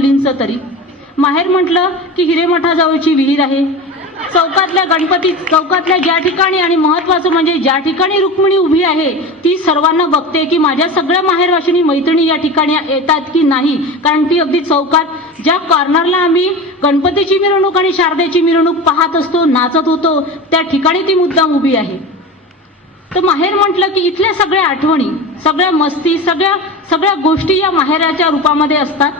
मुलींचं तरी. माहेर म्हटलं की हिरेमठाजवळची विहीर आहे. चौकातल्या ज्या ठिकाणी आणि महत्वाचं म्हणजे ज्या ठिकाणी रुक्मिणी उभी आहे ती सर्वांना बघते की माझ्या सगळ्या माहेरवाशिनी मैत्रिणी या ठिकाणी येतात की नाही, कारण ती अगदी चौकात ज्या कॉर्नरला आम्ही गणपतीची मिरवणूक आणि शारदेची मिरवणूक पाहत असतो, नाचत होतो, त्या ठिकाणी ती मुद्दाम उभी आहे. तर माहेर म्हटलं की इथल्या सगळ्या आठवणी, सगळ्या मस्ती, सगळ्या गोष्टी या माहेराच्या रूपामध्ये असतात.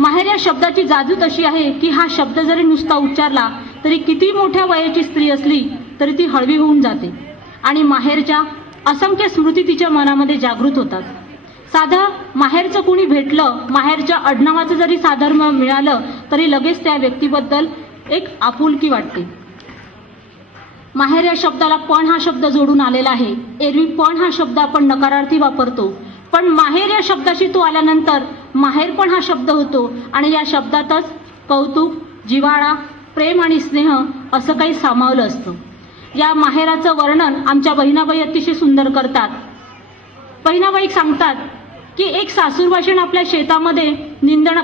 माहेर या शब्दाची जादू तशी आहे की हा शब्द जरी नुसता उच्चारला तरी किती मोठ्या वयाची स्त्री असली तरी ती हळवी होऊन जाते आणि माहेरच्या असंख्य स्मृती तिच्या मनामध्ये जागृत होतात. साधं माहेरचं कुणी भेटलं, माहेरच्या आडनावाचं जरी साधर्म मिळालं तरी लगेच त्या व्यक्तीबद्दल एक आपुलकी वाटते. माहेर या शब्दाला पण हा शब्द जोडून आलेला आहे. एरवी पण हा शब्द आपण नकारार्थी वापरतो, पण माहेर या शब्दाशी तो आल्यानंतर माहेर पण हा शब्द होतो आणि या शब्दातच कौतुक, जिव्हाळा, प्रेम आणि स्नेह असं काही सामावलं असतं. या माहेराचं वर्णन आमच्या बहिणाबाई अतिशय सुंदर करतात. बहिणाबाई सांगतात की एक सासूरवाशीण आपल्या शेतामध्ये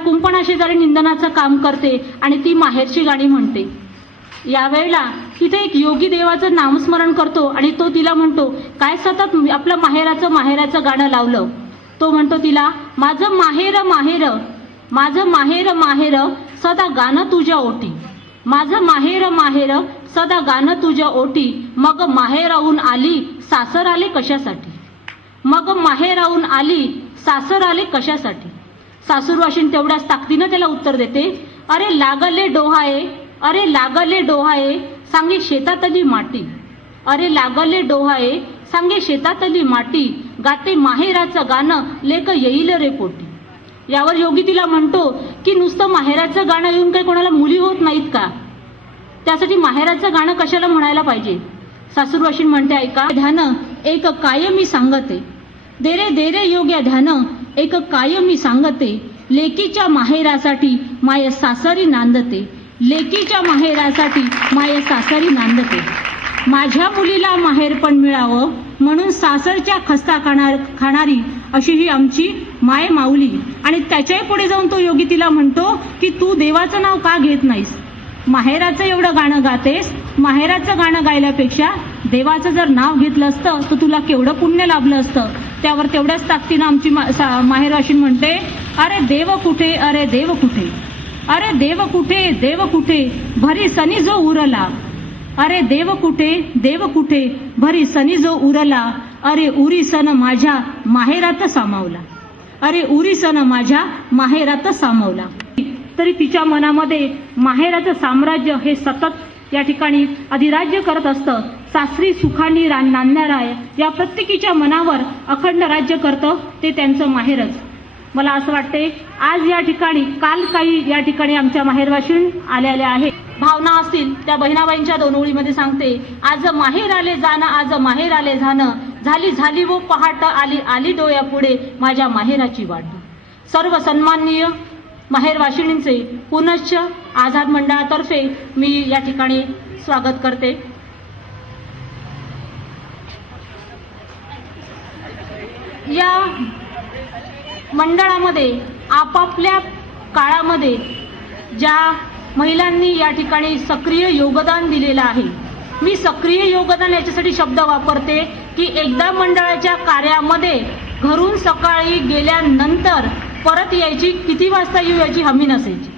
कुंपणाशेजारी निंदनाचं काम करते आणि ती माहेरची गाणी म्हणते. यावेळेला तिथे एक योगी देवाचं नामस्मरण करतो आणि तो तिला म्हणतो, काय सतत आपलं माहेराचं गाणं लावलं. तो म्हणतो तिला, माझं माहेर माहेर सदा गाणं तुझ्या ओटी, माझं माहेर सदा गाणं तुझ्या ओटी, मग माहेराहून आली सासर आले कशासाठी, मग माहेराहून आली सासर आले कशासाठी. सासूरवाशीण तेवढ्याच ताकदीनं त्याला उत्तर देते, अरे लागले डोहाये सांगे शेतातली माटी, अरे लागले डोहाये सांगे शेतातली माटी, गाते माहेराचं गाणं लेक येईल रे पोटी. यावर योगी तिला म्हणतो की नुसतं माहेराचं गाणं येऊन काही कोणाला मुली होत नाहीत का, त्यासाठी माहेराचं गाणं कशाला म्हणायला पाहिजे. सासूरवाशीण म्हणते, ऐका ध्यान एक कायमी सांगते, देरे योग्य ध्यान एक कायमी सांगते, लेकीच्या माहेरासाठी माय सासरी नांदते, लेकीच्या माहेरासाठी माय सासरी नांदते. माझ्या मुलीला माहेर पण मिळावं म्हणून सासरच्या खस्ता खाणारी अशी ही आमची माय माऊली. आणि त्याच्याही पुढे जाऊन तो योगी तिला म्हणतो की तू देवाचं नाव का घेत नाहीस, माहेराचं एवढं गाणं गातेस, माहेराचं गाणं गायल्यापेक्षा देवाचं जर नाव घेतलं असतं तर तुला केवढं पुण्य लाभलं असतं. त्यावर तेवढ्याच ताकदीनं आमची माहेरवाशीण म्हणते, अरे देव कुठे, अरे देव कुठे, अरे देव कुठे भरी सनी जो उरला, अरे देव कुठे भरी सनी जो उरला, अरे उरी सन माझ्या माहेरात सामावला, अरे उरी सन माझ्या माहेरात सामावला. तरी तिच्या मनामध्ये माहेराचं साम्राज्य हे सतत या ठिकाणी अधिराज्य करत असतं. सासरी सुखांनी नांदणारा या प्रत्येकीच्या मनावर अखंड राज्य करतं ते त्यांचं माहेरच. मला असं वाटते आज या ठिकाणी, काल काही या ठिकाणी आमच्या माहेरवाशीण आलेल्या आहे. भावना असतील त्या बहिणाबाईंच्या दोन ओळीमध्ये सांगते, आज माहेर आले जाणं, आज माहेर आले जाणं, झाली वो पहाट आली डोळ्या पुढे माझ्या माहेराची वाट. सर्व सन्माननीय माहेरवाशिणींचे पुनश्च आझाद मंडळातर्फे मी या ठिकाणी स्वागत करते. या मंडळामध्ये आपापल्या काळामध्ये ज्या महिलांनी या ठिकाणी सक्रिय योगदान दिलेलं आहे, मी सक्रिय योगदान याच्यासाठी शब्द वापरते की एकदा मंडळाच्या कार्यामध्ये घरून सकाळी गेल्यानंतर परत यायची, किती वाजता येऊ याची हमी नसायची.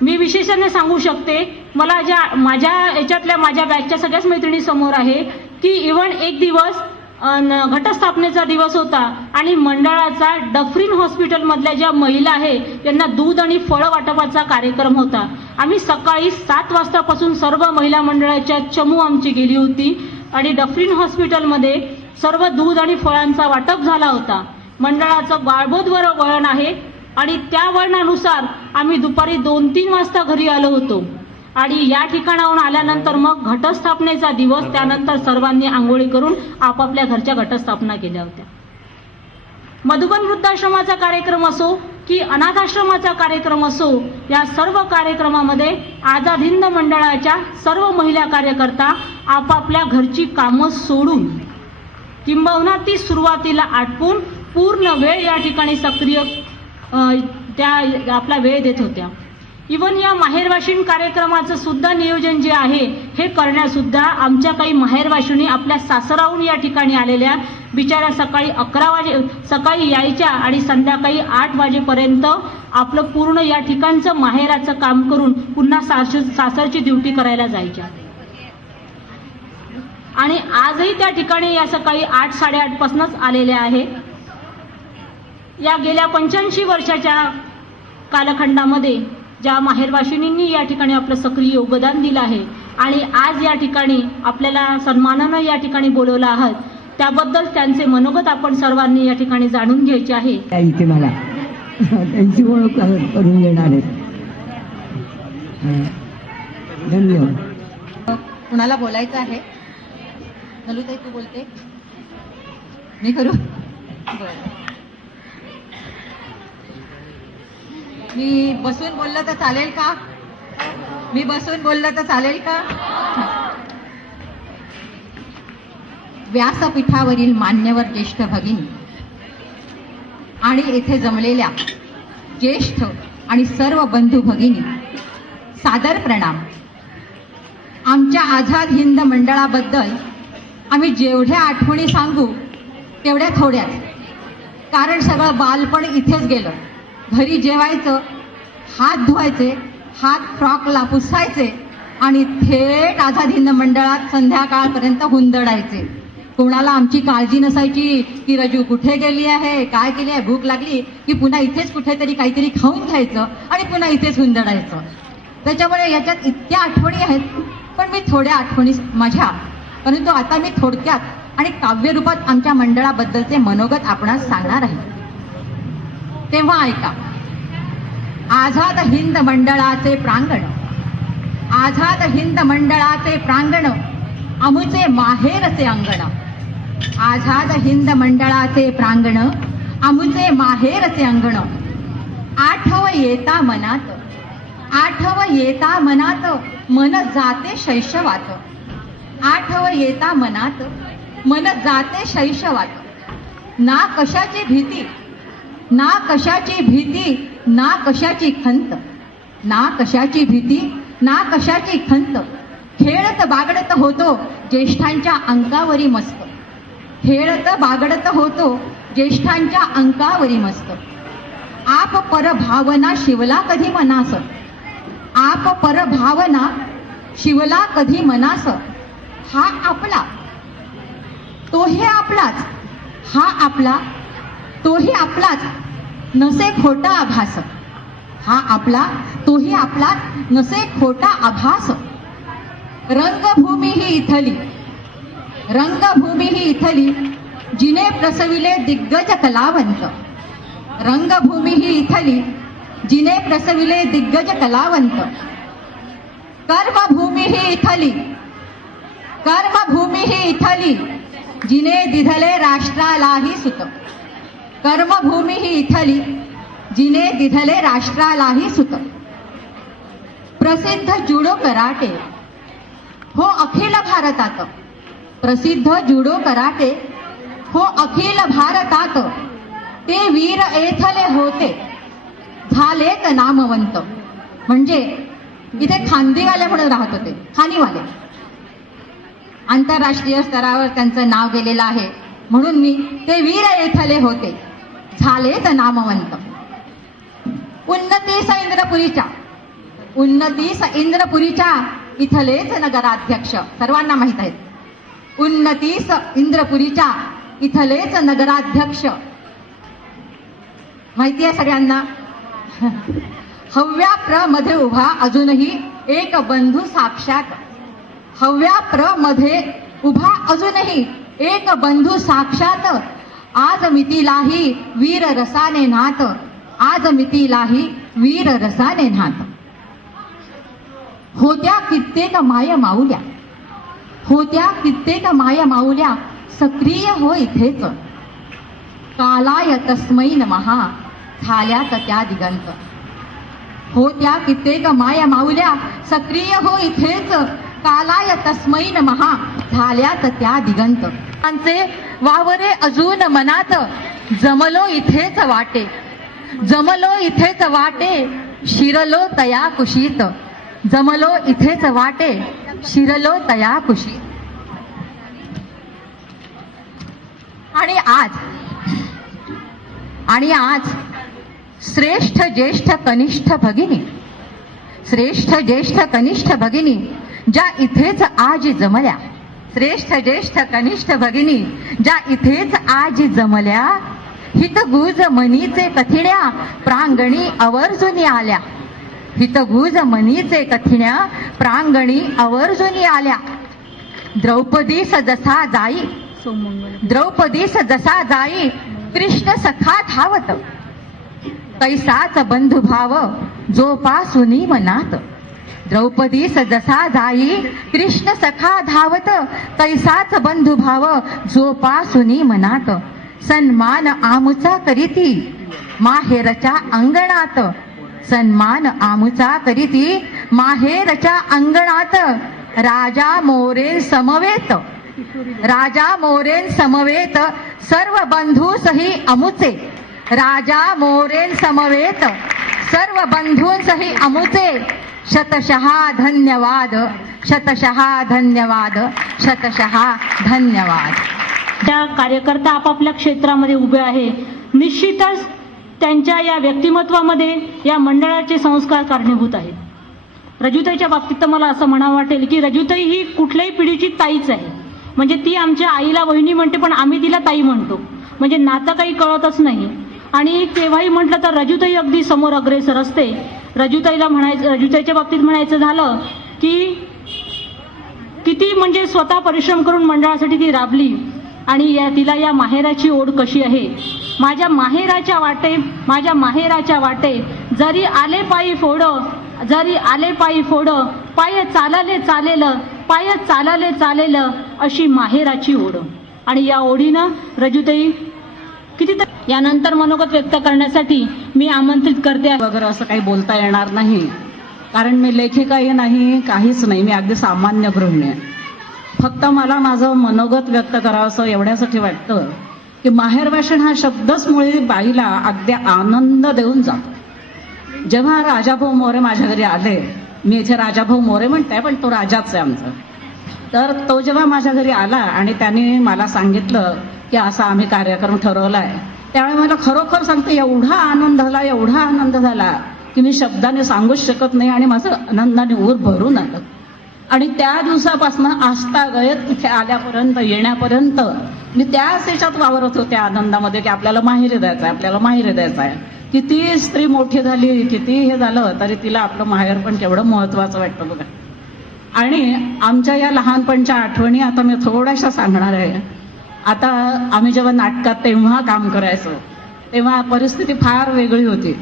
मी विशेषाने सांगू शकते, मला माझ्या याच्यातल्या माझ्या बॅचच्या सगळ्याच मैत्रिणी समोर आहे की इव्हन एक दिवस घटस्थापनेचा दिवस होता आणि मंडळाचा डफरीन हॉस्पिटल मधल्या ज्या महिला आहे त्यांना दूध आणि फळं वाटपाचा कार्यक्रम होता. आम्ही सकाळी 7 वाजतापासून सर्व महिला मंडळाच्या चमू आमची गेली होती आणि डफरीन हॉस्पिटलमध्ये सर्व दूध आणि फळांचा वाटप झाला होता. मंडळाचं गाळबोधवर वळण आहे आणि त्या वळणानुसार आम्ही दुपारी 2-3 वाजता घरी आलो होतो आणि या ठिकाणाहून आल्यानंतर मग घटस्थापनेचा दिवस, त्यानंतर सर्वांनी आंघोळी करून आपापल्या घरच्या घटस्थापना केल्या होत्या. मधुबन वृद्धाश्रमाचा कार्यक्रम असो की अनाथाश्रमाचा कार्यक्रम असो, या सर्व कार्यक्रमामध्ये आझाद हिंद मंडळाच्या सर्व महिला कार्यकर्ता आपापल्या घरची कामं सोडून किंबहुना ती सुरुवातीला आटपून पूर्ण वेळ या ठिकाणी सक्रिय त्या आपला वेळ देत होत्या. इवन या माहेरवाशीण कार्यक्रमाचं सुद्धा नियोजन जे आहे हे करण्यासुद्धा आमच्या काही माहेरवाशिणी आपल्या सासराहून या ठिकाणी आलेल्या, बिचाऱ्या सकाळी यायच्या आणि संध्याकाळी 8 वाजेपर्यंत आपलं पूर्ण या ठिकाणचं माहेराचं काम करून पुन्हा सासरची ड्युटी करायला जायच्या. आणि आजही त्या ठिकाणी या सकाळी 8-8:30 पासूनच आलेल्या आहे. या गेल्या 85 वर्षाच्या कालखंडामध्ये ज्या माहेरवाशिणींनी या ठिकाणी आपलं सक्रिय योगदान दिलं आहे आणि आज या ठिकाणी आपल्याला सन्मानानं या ठिकाणी बोलवलं आहात, त्याबद्दल त्यांचे मनोगत आपण सर्वांनी या ठिकाणी जाणून घ्यायचे आहे. इथे मला त्यांची ओळख करून देणार आहेत. धन्यवाद. कुणाला बोलायचं आहे? नलूताई तू बोलते? मी करू? बरं. मी बसून बोललं तर चालेल का? मी बसून बोललं तर चालेल का? व्यासपीठावरील मान्यवर ज्येष्ठ भगिनी आणि येथे जमलेल्या ज्येष्ठ आणि सर्व बंधू भगिनी, सादर प्रणाम. आमच्या आझाद हिंद मंडळाबद्दल आम्ही जेवढ्या आठवणी सांगू तेवढ्या थोड्याच, कारण सगळं बालपण इथेच गेलं. घरी जेवायचं, हात धुवायचे, हात फ्रॉकला पुसायचे आणि थेट आझाद हिंद मंडळात संध्याकाळपर्यंत हुंदडायचे. कोणाला आमची काळजी नसायची की रजू कुठे गेली आहे, काय केली आहे, भूक लागली की पुन्हा इथेच कुठेतरी काहीतरी खाऊन घ्यायचं आणि पुन्हा इथेच हुंदडायचं. त्याच्यामुळे याच्यात इतक्या आठवणी आहेत, पण मी थोड्या आठवणी माझ्या, परंतु आता मी थोडक्यात आणि काव्यरूपात आमच्या मंडळाबद्दलचे मनोगत आपणास सांगणार आहे. तेव्हा ऐका. आझाद हिंद मंडळाचे प्रांगण, आझाद हिंद मंडळाचे प्रांगण, आमुचे माहेरचे अंगण. आझाद हिंद मंडळाचे प्रांगण, आमुचे माहेरचे अंगण. आठव येता मनात, आठव येता मनात, मन जाते शैशवात. आठव येता मनात, मन जाते शैशवात. ना कशाची भीती, ना कशाची भीती, ना कशाची खंत. ना कशाची भीती, ना कशाची खंत. खेळत बागडत होतो ज्येष्ठांच्या अंकावरी मस्त. खेळत बागडत होतो ज्येष्ठांच्या अंकावरी मस्त. आप परभावना शिवला कधी मनास, आप परभावना शिवला कधी मनास. हा आपला, तोही आपलाच, हा आपला, तोही आपलाच, नसे खोटा आभास. हा आपला, तोही आपलाच, नसे खोटा आभास. रंगभूमी ही इथली, रंगभूमी ही इथली, जिने प्रसविले दिग्गज कलावंत. रंगभूमी ही इथली, जिने प्रसविले दिग्गज कलावंत. कर्मभूमी ही इथली, कर्मभूमी ही इथली, जिने दिधले राष्ट्रालाही सुत. कर्मभूमी ही इथली, जिने दिधले राष्ट्रालाही सुत. प्रसिद्ध जुडो कराटे हो अखिल भारतात, प्रसिद्ध जुडो कराटे हो अखिल भारतात. ते वीर एथले होते, झालेत नामवंत. म्हणजे इथे खांदीवाले म्हणून राहत होते, खाणीवाले. आंतरराष्ट्रीय स्तरावर त्यांचं नाव गेलेलं आहे, म्हणून मी ते वीर एथले होते, झालेत नामवंत. उन्नतीस इंद्रपुरीच्या, उन्नतीस इंद्रपुरीच्या इथलेच नगराध्यक्ष, सर्वांना माहित आहेत. उन्नतीस इंद्रपुरीच्या इथलेच नगराध्यक्ष माहिती आहे सगळ्यांना. हव्याप्र मध्ये उभा अजूनही एक बंधू साक्षात. हव्याप्र मध्ये उभा अजूनही एक बंधू साक्षात. आज मितीलाही वीर रसाने नात, आज मितीलाही वीर रसाने नात. होत्या कित्येक माय माऊल्या, होत्या कित्येक माय माऊल्या, सक्रिय हो इथेच. कालाय तस्मै नमः, झाल्यात त्या दिगंत. होत्या कित्येक माय माऊल्या, सक्रिय हो इथेच. कालाय तस्मै नमः, झाल्यात त्या दिगंत. वावरे अजून मनात, जमलो इथेच वाटे. जमलो इथेच वाटे शिरलो तया कुशीत, जमलो इथेच वाटे शिरलो तया कुशीत. आणि आज श्रेष्ठ ज्येष्ठ कनिष्ठ भगिनी, श्रेष्ठ ज्येष्ठ कनिष्ठ भगिनी ज्या इथेच आज जमल्या, श्रेष्ठ ज्येष्ठ कनिष्ठ भगिनी ज्या इथेच आज जमल्या, हितगुज मनीचे कथिण्या प्रांगणी आवर्जून आल्या, हितगुज मनीचे कथिण्या प्रांगणी आवर्जून आल्या. द्रौपदीस जसा जाई, द्रौपदीस जसा जाई कृष्ण सखा धावत, कैसाच बंधुभाव जोपासुनी मनात. द्रौपदीस जसा जाई कृष्ण सखा धावत, कैसाच बंधुभाव जोपासुनी मनात. सन्मान आमुचा करीती माहेरच्या अंगणात, सन्मान आमुचा करीती माहेरच्या अंगणात. राजा मोरे समवेत, राजा मोरेन समवेत सर्व बंधूसही अमुचे, राजा मोरेन समवेत सर्व बंधूंसही अमुचे. शतशः धन्यवाद, शतशः धन्यवाद, शतशः धन्यवाद. त्या कार्यकर्ता आपापल्या क्षेत्रामध्ये उभे आहे. निश्चितच त्यांच्या या व्यक्तिमत्वामध्ये या मंडळाचे संस्कार कारणीभूत आहेत. रजुताईच्या बाबतीत तर मला असं म्हणावं वाटेल की रजुताई ही कुठल्याही पिढीची ताईच आहे. म्हणजे ती आमच्या आईला वहिनी म्हणते, पण आम्ही तिला ताई म्हणतो. म्हणजे नातं काही कळतच नाही. आणि केव्हाही म्हटलं तर रजुताई अगदी समोर अग्रेसर असते. रजुताईच्या बाबतीत म्हणायचं झालं की किती म्हणजे स्वतः परिश्रम करून मंडळासाठी ती राबली. आणि तिला या माहेराची ओढ कशी आहे. माझ्या माहेराच्या वाटे, माझ्या माहेराच्या वाटे जरी आले पायी फोड, जरी आले पायी फोड, पाय चालले चालेल, पाय चालले चालेल अशी माहेराची ओढ. आणि या ओढीनं रजुताई किती. यानंतर मनोगत व्यक्त करण्यासाठी मी आमंत्रित करते. वगैरे असं काही बोलता येणार नाही, कारण मी लेखिकाही नाही, काहीच नाही. मी अगदी सामान्य गृहिणी आहे. फक्त मला माझं मनोगत व्यक्त करावं असं एवढ्यासाठी वाटतं की माहेरवाशीण हा शब्दच मुळी बाईला अगदी आनंद देऊन जातो. जेव्हा राजाभाऊ मोरे माझ्या घरी आले, मी इथे राजाभाऊ मोरे म्हणते पण तो राजाच आहे आमचा, तर तो जेव्हा माझ्या घरी आला आणि त्याने मला सांगितलं की असा आम्ही कार्यक्रम ठरवलाय, त्यावेळी मला खरोखर सांगते एवढा आनंद झाला, एवढा आनंद झाला की मी शब्दाने सांगूच शकत नाही. आणि माझं आनंदाने ऊर भरून आलं. आणि त्या दिवसापासून आजतागत इथे आल्यापर्यंत, येण्यापर्यंत मी त्याच याच्यात वावरत होते आनंदामध्ये की आपल्याला माहेरी द्यायचं आहे, आपल्याला माहेरी द्यायचं आहे. किती स्त्री मोठी झाली, किती हे झालं तरी तिला आपलं माहेर पण केवढं महत्वाचं वाटतं बघा. आणि आमच्या या लहानपणच्या आठवणी आता मी थोड्याशा सांगणार आहे. आता आम्ही जेव्हा नाटकात तेव्हा काम करायचो तेव्हा परिस्थिती फार वेगळी होती.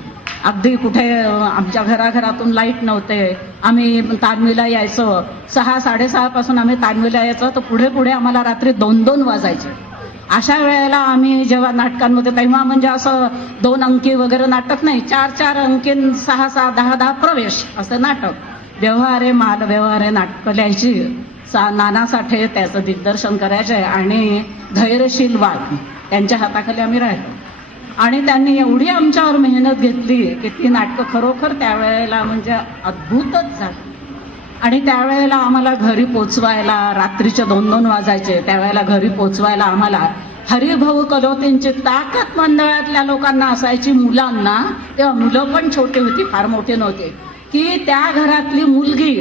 अगदी कुठे आमच्या घराघरातून लाईट नव्हते. आम्ही तानवीला यायचो, 6-6:30 पासून आम्ही तानवीला यायचो, तर पुढे पुढे आम्हाला रात्री 2-2 वाजायचे. अशा वेळेला आम्ही जेव्हा नाटकांमध्ये, तेव्हा म्हणजे असं 2 अंकी वगैरे नाटक नाही, 4-4 अंकीन 6-6, 10-10 प्रवेश असं नाटक. व्यवहारे माल व्यवहारे नाटकं लिहायची. नाना साठे त्याचं दिग्दर्शन करायचे आणि धैर्यशील वाघ त्यांच्या हाताखाली आम्ही राहिलो. आणि त्यांनी एवढी आमच्यावर मेहनत घेतली की ती नाटकं खरोखर त्यावेळेला म्हणजे अद्भुतच झाली. आणि त्यावेळेला आम्हाला घरी पोचवायला रात्रीचे 2-2 वाजायचे. त्यावेळेला घरी पोचवायला आम्हाला हरिभाऊ कलोतींची ताकद मंडळातल्या लोकांना असायची, मुलांना. तेव्हा मुलं पण छोटी होती, फार मोठी नव्हती. की त्या घरातली मुलगी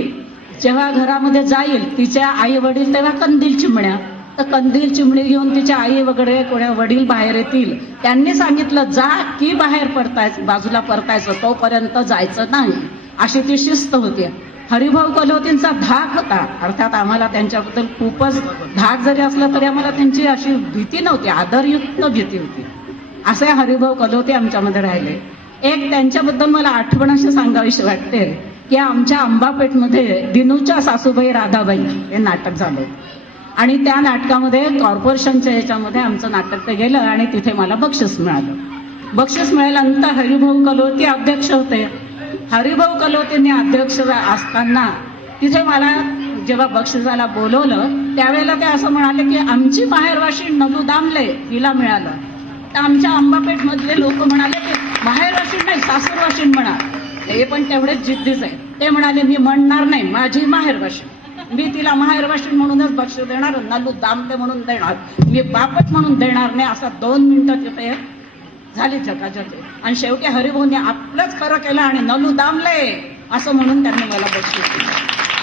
जेव्हा घरामध्ये जाईल, तिच्या आई वडील तेव्हा कंदील चिमण्या, तर कंदील चिमणी घेऊन तिच्या आई वगैरे कोणा वडील बाहेर येतील, त्यांनी सांगितलं जा की बाहेर पडतायचं, बाजूला परतायचं, तोपर्यंत जायचं नाही, अशी ती शिस्त होती. हरिभाऊ कलोतींचा धाक होता. अर्थात आम्हाला त्यांच्याबद्दल खूपच धाक जरी असला तरी आम्हाला त्यांची अशी भीती नव्हती, आदरयुक्त भीती होती. असे हरिभाऊ कलोते आमच्यामध्ये राहिले. एक त्यांच्याबद्दल मला आठवण अशी सांगावीशी वाटते की आमच्या अंबापेठमध्ये दिनूच्या सासूबाई राधाबाई हे नाटक झालं. आणि त्या नाटकामध्ये कॉर्पोरेशनच्या याच्यामध्ये आमचं नाटक ते गेलं आणि तिथे मला बक्षीस मिळालं. बक्षीस मिळाल्यानंतर हरिभाऊ कलोती अध्यक्ष होते. हरिभाऊ कलोतींनी अध्यक्ष असताना तिथे मला जेव्हा बक्षिसाला बोलवलं त्यावेळेला ते असं म्हणाले की आमची माहेरवाशी नलू दामले तिला मिळालं. तर आमच्या अंबापेठ मधले लोक म्हणाले की माहेरवाशीण नाही सासूरवाशीण म्हणा. ते पण तेवढेच जिद्दीच आहे. ते म्हणाले मी म्हणणार नाही, माझी माहेरवाशीण, मी तिला माहेरवाशीण म्हणूनच बक्षीस देणार, नलू दामले म्हणून देणार, मी बापच म्हणून देणार नाही. असा 2 मिनिटं तिथे झाली जगाजगी. आणि शेवटी हरिभाऊने आपलंच खरं केलं आणि नलू दामले असं म्हणून त्यांनी मला बक्षीस दिलं.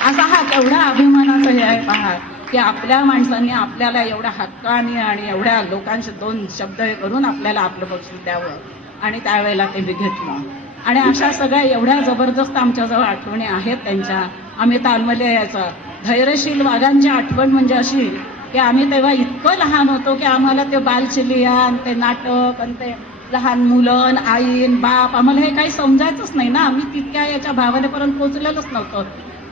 असा हा केवढा अभिमानाचा हे आहे पहा, की आपल्या माणसांनी आपल्याला एवढ्या हक्काने आणि एवढ्या लोकांचे 2 शब्द हे करून आपल्याला आपलं बक्षीस द्यावं. आणि त्यावेळेला ते मी घेतलं. आणि अशा सगळ्या एवढ्या जबरदस्त आमच्याजवळ आठवणी आहेत त्यांच्या. आम्ही तालमध्ये यायचं. धैर्यशील वाघांची आठवण म्हणजे अशी की आम्ही तेव्हा इतकं लहान होतो की आम्हाला ते बालचिलियान, ते नाटक आणि ते लहान मुलं, आईन, बाप, आम्हाला हे काही समजायचंच नाही ना. आम्ही तितक्या याच्या भावनेपर्यंत पोहोचलेलंच नव्हतं.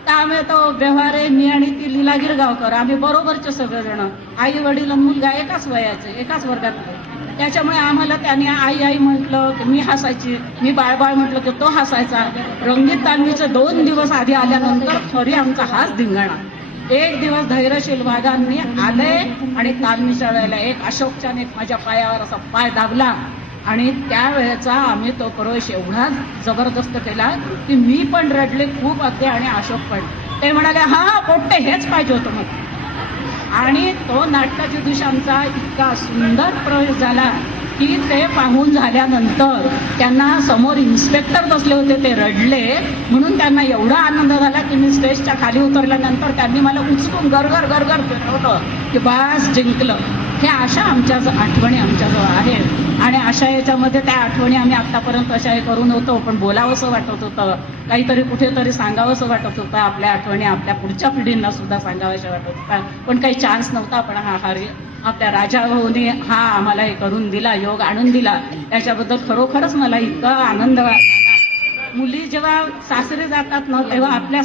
तर आम्ही तो व्यवहारे, मी आणि ती लीला गिरगावकर, आम्ही बरोबरचे सगळेजण, आई वडील मुलगा एकाच वयाचे, एकाच वर्गातले. त्याच्यामुळे आम्हाला त्याने आई आई म्हटलं की मी हसायची, मी बाळबाळ म्हटलं की तो हसायचा. रंगीत तालमीचे 2 दिवस आधी आल्यानंतर खरी आमचा हाच धिंगाणा. एक दिवस धैर्यशील वाघांनी आले आणि तालमीच्या वेळेला एक अशोकच्याने एक माझ्या पायावर असा पाय दाबला आणि त्यावेळेचा आम्ही तो प्रवेश एवढा जबरदस्त केला की मी पण रडले खूप अगदी आणि अशोक पण. ते म्हणाले हा पोट्टे हेच पाहिजे होतं मग. आणि तो नाटकाच्या दिवशी आमचा इतका सुंदर प्रवेश झाला की ते पाहून झाल्यानंतर त्यांना समोर इन्स्पेक्टर बसले होते, ते रडले. म्हणून त्यांना एवढा आनंद झाला की मी स्टेजच्या खाली उतरल्यानंतर त्यांनी मला उचलून गरगर गरगर फिरवलं की बस जिंकलं. हे अशा आमच्या आठवणी आमच्याजवळ आहेत. आणि अशा याच्यामध्ये त्या आठवणी आम्ही आतापर्यंत अशा हे करून होतो, पण बोलावंसं वाटत होतं, काहीतरी कुठेतरी सांगावंसं वाटत होतं. आपल्या आठवणी आपल्या पुढच्या पिढींना सुद्धा सांगाव्याशा वाटत होता, पण काही चान्स नव्हता. पण आपल्या राजाभाऊने हा आम्हाला हे करून दिला, योग आणून दिला. त्याच्याबद्दल खरोखरच मला इतका आनंद वाटला. मुली जेव्हा सासरे जातात ना तेव्हा आपल्या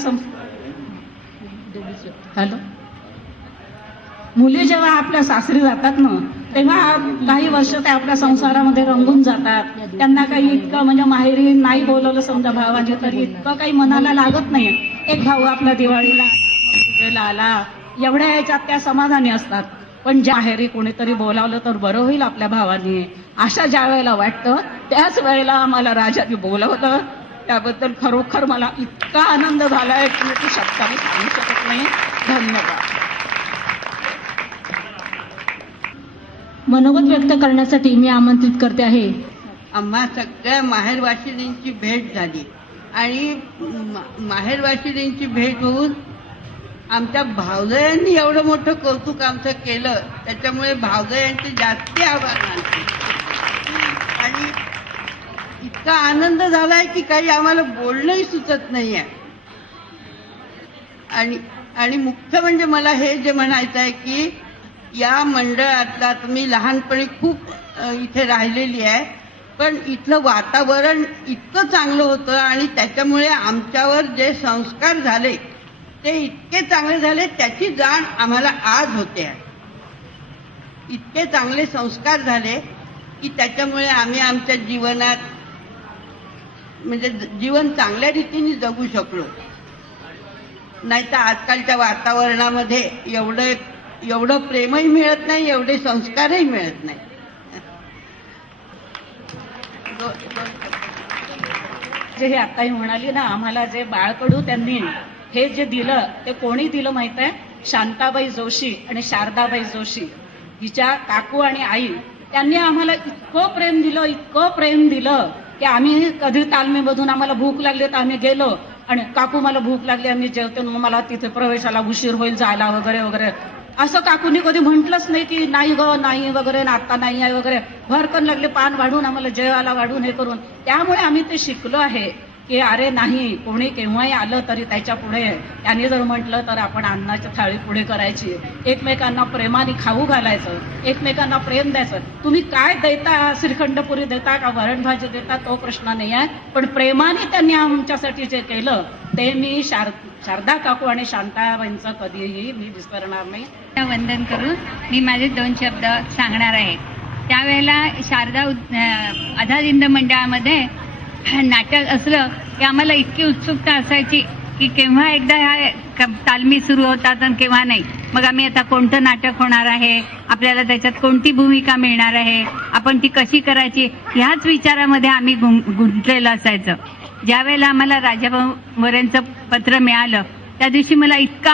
मुली जेव्हा आपल्या सासरी जातात ना तेव्हा काही वर्ष ते आपल्या संसारामध्ये रंगून जातात. त्यांना काही इतकं म्हणजे माहेरी नाही बोलवलं समजा भावाने तरी इतकं काही मनाला लागत नाही. एक भाऊ आपला दिवाळीला आला, पूजेला आला, एवढ्या याच्यात त्या समाधानी असतात. पण ज्या माहेरी कोणीतरी बोलावलं तर बरं होईल आपल्या भावानी, अशा ज्या वेळेला वाटतं त्याच वेळेला आम्हाला राजाने बोलवलं. त्याबद्दल खरोखर मला इतका आनंद झालाय की मी ते शब्दाने सांगू शकत नाही. धन्यवाद. मनोगत व्यक्त करण्यासाठी मी आमंत्रित करते आहे. आम्हा सगळ्या माहेरवाशिणींची भेट झाली आणि माहेरवाशिणींची भेट होऊन आमच्या भावजयांनी एवढं मोठं कौतुक आमचं केलं, त्याच्यामुळे भावजयांचे जास्ती आभार मानते. आणि इतका आनंद झालाय की काही आम्हाला बोलणंही सुचत नाहीये. आणि मुख्य म्हणजे मला हे जे म्हणायचं आहे की या मंडळातला मी लहानपणी खूप इथे राहिलेली आहे, पण इथलं वातावरण इतकं चांगलं होतं आणि त्याच्यामुळे आमच्यावर जे संस्कार झाले ते इतके चांगले झाले, त्याची जाण आम्हाला आज होते. इतके चांगले संस्कार झाले की त्याच्यामुळे आम्ही आमच्या जीवनात म्हणजे जीवन चांगल्या रीतीने जगू शकलो. नाहीतर आजकालच्या वातावरणामध्ये एवढं प्रेमही मिळत नाही, एवढे संस्कारही मिळत नाही. जे हे आताही म्हणाली ना, आम्हाला जे बाळकडू त्यांनी हे जे दिलं ते कोणी दिलं माहित आहे? शांताबाई जोशी आणि शारदाबाई जोशी हिच्या काकू आणि आई. त्यांनी आम्हाला इतकं प्रेम दिलं की आम्ही कधी तालमीमधून आम्हाला भूक लागली तर आम्ही गेलो आणि काकू मला भूक लागली, आम्ही जेवतो, मला तिथे प्रवेशाला उशीर होईल जायला वगैरे वगैरे. असं काकूनी कधी म्हटलंच नाही की नाही ग नाही वगैरे, आता नाही आहे वगैरे. भरकन लागले पान वाढून आम्हाला जेवायला वाढून हे करून. त्यामुळे आम्ही ते शिकलो आहे की अरे नाही, कोणी केव्हाही आलं तरी त्याच्या पुढे त्याने जर म्हटलं तर आपण अन्नाची थाळी पुढे करायची, एकमेकांना प्रेमाने खाऊ घालायचं, एकमेकांना प्रेम द्यायचं. तुम्ही काय देता, श्रीखंडपुरी देता का वरण भाजी देता तो प्रश्न नाही आहे, पण प्रेमाने त्यांनी आमच्यासाठी जे केलं ते मी शारदा काकू आणि शांताबाईंचं कधीही मी विसरणार नाही. वंदन करून मी माझे 2 शब्द सांगणार आहे. त्यावेळेला शारदा आझाद हिंद मंडळामध्ये नाटक असलं की आम्हाला इतकी उत्सुकता असायची की केव्हा एकदा ह्या तालमी सुरू होतात आणि केव्हा नाही. मग आम्ही आता कोणतं नाटक होणार आहे, आपल्याला त्याच्यात कोणती भूमिका मिळणार आहे, आपण ती कशी करायची, ह्याच विचारामध्ये आम्ही गुंतलेलं असायचं. ज्या वेळेला आम्हाला राजाभाऊ मोरेंचं पत्र मिळालं त्या दिवशी मला इतका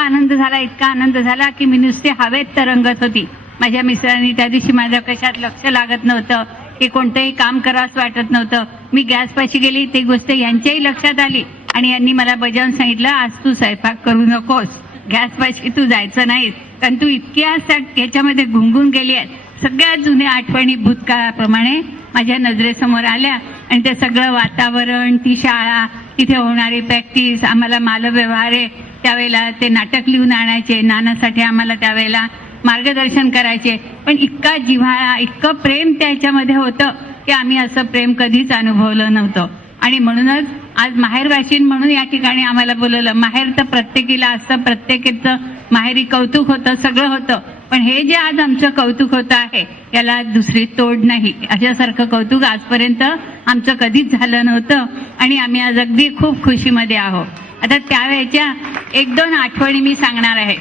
आनंद झाला की मी नुसते हवेत तरंगत होती. माझ्या मिस्टरांनी त्या दिवशी माझ्या कशात लक्ष लागत नव्हतं, की कोणतंही काम करावंच वाटत नव्हतं. मी गॅसपाशी गेली, ती गोष्ट यांच्याही लक्षात आली आणि यांनी मला बजावून सांगितलं, आज तू स्वयंपाक करू नकोस, गॅसपाशी तू जायचं नाहीस, कारण तू इतक्या याच्यामध्ये गुंगून गेली आहे. सगळ्यात जुन्या आठवणी भूतकाळाप्रमाणे माझ्या नजरेसमोर आल्या आणि ते सगळं वातावरण, ती शाळा, तिथे होणारी प्रॅक्टिस, आम्हाला मालव्यवहारे त्यावेळेला ते नाटक लिहून आणायचे, नानासाठी आम्हाला त्यावेळेला मार्गदर्शन करायचे. पण इतका जिव्हाळा, इतकं प्रेम त्याच्यामध्ये होतं की आम्ही असं प्रेम कधीच अनुभवलं नव्हतं. आणि म्हणूनच आज माहेरवाशीण म्हणून या ठिकाणी आम्हाला बोलवलं. माहेर तर प्रत्येकीला असतं, प्रत्येकीचं माहेरी कौतुक होतं, सगळं होतं. पण हे जे आज आमचं कौतुक होतं आहे याला दुसरी तोड नाही. अशासारखं कौतुक आजपर्यंत आमचं कधीच झालं नव्हतं आणि आम्ही आज अगदी खूप खुशीमध्ये आहोत. आता त्यावेळेच्या 1-2 आठवणी मी सांगणार आहे.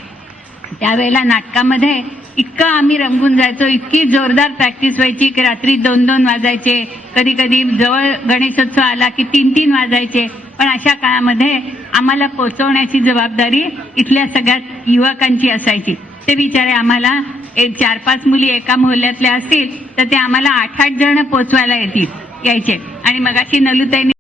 त्यावेळेला नाटकामध्ये इतकं आम्ही रंगून जायचो, इतकी जोरदार प्रॅक्टिस व्हायची की रात्री 2-2 वाजायचे, कधी कधी जवळ गणेशोत्सव आला की 3-3 वाजायचे. पण अशा काळामध्ये आम्हाला पोचवण्याची जबाबदारी इथल्या सगळ्यात युवकांची असायची. ते बिचारे आम्हाला 4-5 मुली एका मोहल्ल्यातल्या असतील तर ते आम्हाला 8-8 जण पोचवायला यायचे. आणि मगाशी नलुताईंनी